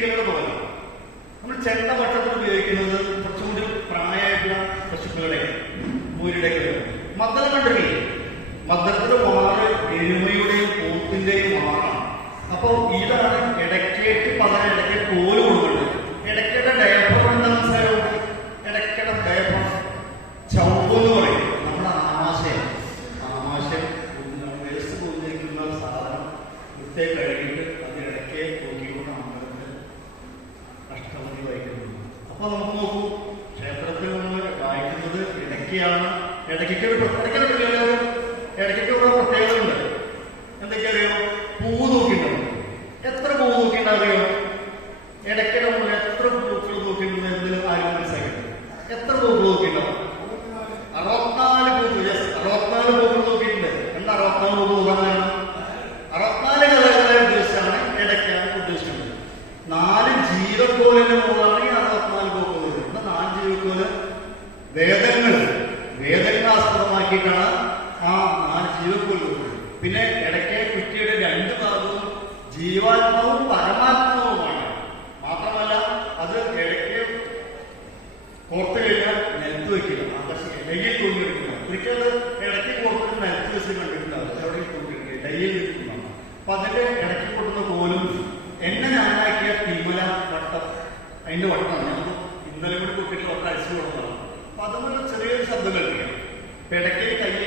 രീതികളുടെ പോലെ നമ്മൾ ചെണ്ട വട്ടത്തിൽ ഉപയോഗിക്കുന്നത് കുറച്ചും കൂടി പ്രായമായിട്ടുള്ള പശുക്കളുടെ മൂരിയുടെയൊക്കെ മദ്ദളം കണ്ടിട്ടില്ലേ? മദ്ദളത്തിന്റെ മാറ് എരുമയുടെയും പോത്തിന്റെയും മാറാണ്. അപ്പൊ ഇതാണ് ഇടയ്ക്കേറ്റ് പകരം ഇടയ്ക്ക് കോല് കൊടുക്കുന്നത്. ഇടയ്ക്കയുടെ ഡയപ്പർ എന്താ മനസ്സിലായോ? ഇടയ്ക്കയുടെ ഡയപ്പർ ചൗവെന്ന് പറയും. നമ്മുടെ ആമാശയം വേസ്റ്റ് പോയിരിക്കുന്ന സാധനം വൃത്തിയെ കഴുകിയിട്ട് അതിനിടയ്ക്ക് നോക്കിക്കൊണ്ട് അമ്പലത്തിൽ അഷ്ടപതി വായിക്കുന്നത്. അപ്പൊ നമുക്ക് നോക്കൂ, ക്ഷേത്രത്തിൽ നമ്മൾ വായിക്കുന്നത് ഇടയ്ക്കാണ്. ഇടയ്ക്കൊക്കെ ഓരോ പ്രത്യേകതയുണ്ട്. എന്തൊക്കെയറിയോ? പൂ നോക്കിയിട്ടുണ്ടാവും. എത്ര പൂ നോക്കിയിട്ടുണ്ടാവുകയോ? ഇടയ്ക്ക് നമ്മൾ എത്ര പൂക്കൾ നോക്കിയിട്ടുണ്ട് എന്തെങ്കിലും ആരും മനസ്സിലാക്കിയിട്ടുണ്ട്? എത്ര പൂക്കൾ നോക്കിയിട്ടുണ്ടാവും? 64 പൂക്കൾ. 64 പൂക്കൾ നോക്കിയിട്ടുണ്ട്. എന്താ 64 പൂക്കൾ നോക്കാൻ? 64 കളകളെ ഉദ്ദേശിച്ചാണ് ഇടയ്ക്കാണ് ഉദ്ദേശിക്കുന്നത്. 4 ജീവക്കോലിന്റെ മുകളിലാണെങ്കിൽ 64 പൂക്കൾ നോക്കുന്നത്. 4 ജീവക്കോല് വേദങ്ങൾ ആസ്പദമാക്കിയിട്ടാണ് ആ 4 ജീവക്കോല് നോക്കുന്നത്. പിന്നെ ഇടയ്ക്ക് കുറ്റിയുടെ 2 ഭാഗവും ജീവാത്മാവും പരമാത്മാവുമാണ്. മാത്രമല്ല അത് ഇടയ്ക്ക് കോർത്ത് കഴിഞ്ഞാൽ നിലത്ത് വെക്കില്ല, ഇടയിൽ തൂങ്ങിയെടുക്കില്ല. ഒരിക്കൽ ഇടയ്ക്ക് കോർത്ത് നിലത്ത് വെച്ച് കണ്ടിട്ടുണ്ടാവും, എവിടെ തൂങ്ങിയെടുക്കുക, ഇടയിൽ നിൽക്കുന്നതാണ്. അപ്പൊ അതിന്റെ ഇടയ്ക്ക് കൊടുക്കുന്ന കോലും എന്നെ ഞാനാക്കിയ തിമല വട്ടം, അതിന്റെ വട്ടമാണ്. ഞാൻ ഇന്നലെ കൂടി കുട്ടികൾ വട്ടം അടിച്ചു കൊടുത്തതാണ്. അപ്പൊ അതുപോലെ ചെറിയൊരു ശബ്ദം കേൾക്കുക. ഇപ്പൊ ഇടയ്ക്ക് കയ്യെ